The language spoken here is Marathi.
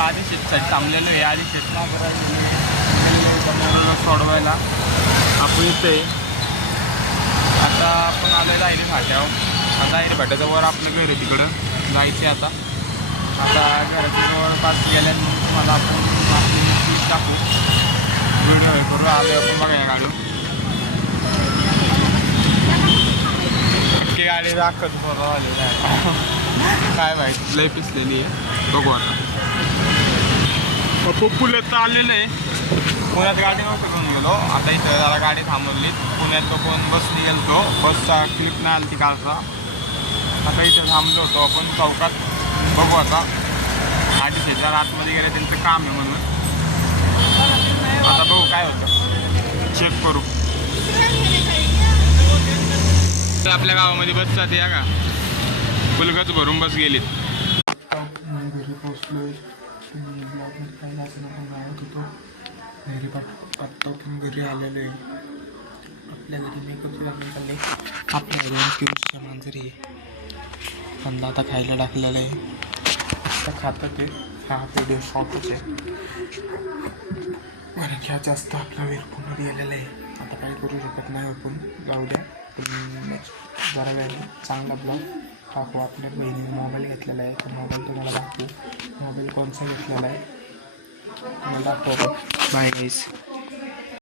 आता आधी शेतसाठी थांबलेलो आहे. आधी शेत नागरायला सोडवायला आपण इथे आता आपण आलो आहे दायरी फाट्यावर. दायरी फाट्याच्या वर आपलं घर आहे, तिकडं जायचं आता. आता घराच्या जवळपास गेल्यानंतर तुम्हाला आपण आपली स्पीड टाकू, व्हिडिओ हे करू. आलो आपण बघायला काढू नक्की गाडी दाखवत बरं आलेलं आहे. काय माहिती लय पिसलेली आहे, बघू आता. पुण्यात तर आलेलं आहे. पुण्यात गाडी नव्हतं घेऊन गेलो. आता इथं जरा गाडी थांबवली. पुण्यात तो कोण बसनी गेलो, बसचा क्लिप नाही आली ती कालचा. आता इथं थांबलो होतो आपण चौकात. बघू आता 8,000 आतमध्ये गेले, त्यांचं काम आहे म्हणून. आता बघू काय होतं, चेक करू. तर आपल्या गावामध्ये बस जाते या का, फुलगच भरून बस गेलीत. घरी पोचलोय. ब्लॉगमध्ये काय जायचं आपण गावात होतो घरी. आत्ता पण घरी आलेलो आहे. आपल्या घरी मेकअप लागून चालले. आपल्या घरी किरूच्या मांजरी आहे, कांदा आता खायला टाकलेला आहे. आता खातं ते. हा व्हिडिओ शॉर्टच आहे आणि ह्या जास्त आपला वेळ पूर्ण गेलेला आहे. आता काय करू शकत नाही आपण, जाऊ द्या. पण जरा वेळ चांगला ब्लॉग टाकू. आपल्या बहिणीने मोबाईल घेतलेला आहे, तर मोबाईल तुम्हाला दाखवू. मोबाईल कोणचा घेतलेला आहे मला दाखवतो. बाय गाईस.